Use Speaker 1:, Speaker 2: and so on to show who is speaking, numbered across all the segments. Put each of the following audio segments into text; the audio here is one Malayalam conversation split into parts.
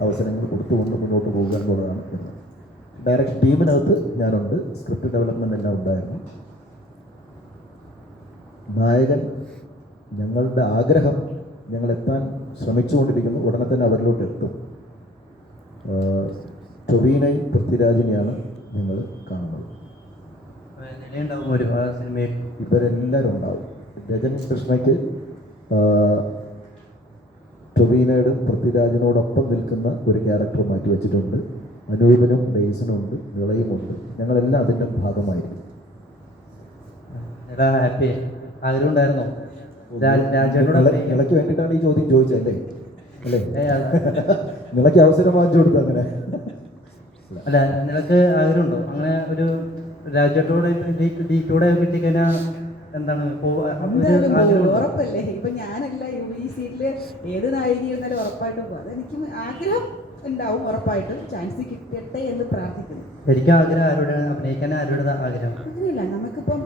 Speaker 1: അവസരങ്ങൾ കൊടുത്തുകൊണ്ട് മുന്നോട്ട് പോകുക എന്നുള്ളതാണ്. എന്ന് ഡയറക്റ്റ് ടീമിനകത്ത് ഞാനുണ്ട്. സ്ക്രിപ്റ്റ് ഡെവലപ്മെന്റ് എല്ലാം ഉണ്ടായിരുന്നു. നായകൻ ഞങ്ങളുടെ ആഗ്രഹം ഞങ്ങൾ എത്താൻ ശ്രമിച്ചുകൊണ്ടിരിക്കുന്നു. ഉടനെ തന്നെ അവരിലോട്ട് എത്തും. ടൊവീനൈ പൃഥ്വിരാജിനെയാണ് നിങ്ങൾ കാണുന്നത്. ഇവരെല്ലാവരും ഉണ്ടാവും. രജൻ കൃഷ്ണയ്ക്ക് പൃഥ്വിരാജിനോടൊപ്പം നിൽക്കുന്ന ഒരു ക്യാരക്ടർ മാറ്റി വെച്ചിട്ടുണ്ട് അനൂപിനും ഡേയ്സിനും ഉണ്ട് നിളയുമുണ്ട് ഞങ്ങളെല്ലാം അതിന്റെ ഭാഗമായിരിക്കും
Speaker 2: എടാ ഹാപ്പി
Speaker 1: നിളയ്ക്ക് വേണ്ടിയിട്ടാണ് ഈ ചോദ്യം ചോദിച്ചല്ലേ അല്ലേ നിളയ്ക്ക് അവസരം വാങ്ങിച്ചു കൊടുത്തു അങ്ങനെ
Speaker 2: അല്ല നിനക്ക് ആഗ്രഹമുണ്ടോ അങ്ങനെ ഒരു രാജ്യത്തോടെ ഡീറ്റോടെ കിട്ടിക്കഴിഞ്ഞാൽ എന്താണ് ഇപ്പോ?
Speaker 3: ഉറപ്പല്ലേ ഇപ്പൊ ഞാനല്ല ഈ സീറ്റിൽ ഏത് നായിക എന്നാലും ഉറപ്പായിട്ടും പോകും അതെനിക്ക് ആഗ്രഹം ഉണ്ടാവും ഉറപ്പായിട്ടും. ചാൻസ് കിട്ടട്ടെ എന്ന് പ്രാർത്ഥിക്കുന്നു.
Speaker 2: ശരിക്കും ആഗ്രഹം ആരോട് അഭിനയിക്കാൻ ആരോട് ആഗ്രഹം?
Speaker 3: അങ്ങനെയില്ല നമുക്കിപ്പം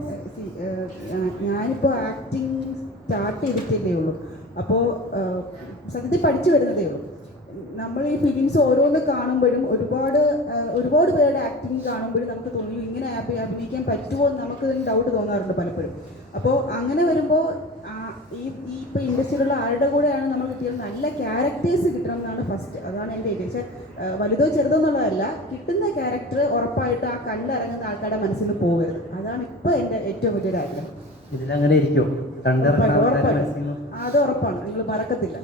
Speaker 3: ഞാനിപ്പോൾ ആക്ടിങ് സ്റ്റാർട്ട് ചെയ്തിട്ടേ ഉള്ളൂ. അപ്പോൾ സത്യത്തിൽ പഠിച്ചു വരുന്നതേ ഉള്ളൂ. നമ്മൾ ഈ ഫിലിംസ് ഓരോന്ന് കാണുമ്പോഴും ഒരുപാട് ഒരുപാട് പേരുടെ ആക്ടിങ് കാണുമ്പോഴും നമുക്ക് തോന്നി ഇങ്ങനെ അഭി- അഭിനയിക്കാൻ പറ്റുമോ എന്ന് നമുക്ക് ഡൗട്ട് തോന്നാറുണ്ട് പലപ്പോഴും. അപ്പോൾ അങ്ങനെ വരുമ്പോൾ ഈ ഈ ഇപ്പോൾ ഇൻഡസ്ട്രിയിലുള്ള ആരുടെ കൂടെയാണ് നമ്മൾ കിട്ടിയത്? നല്ല ക്യാരക്ടേഴ്സ് കിട്ടണം എന്നാണ് ഫസ്റ്റ് അതാണ് എന്റെ ഇത് പക്ഷേ വലുതോ ചെറുതോ എന്നുള്ളതല്ല കിട്ടുന്ന ക്യാരക്ടർ ഉറപ്പായിട്ട് ആ കണ്ടിറങ്ങുന്ന ആൾക്കാരുടെ മനസ്സിൽ പോകരുത് അതാണ് ഇപ്പോൾ എന്റെ ഏറ്റവും വലിയൊരു ആഗ്രഹം
Speaker 2: ഇതിലങ്ങനെ.
Speaker 3: അത് ഉറപ്പാണ്. നിങ്ങൾ മറക്കത്തില്ല.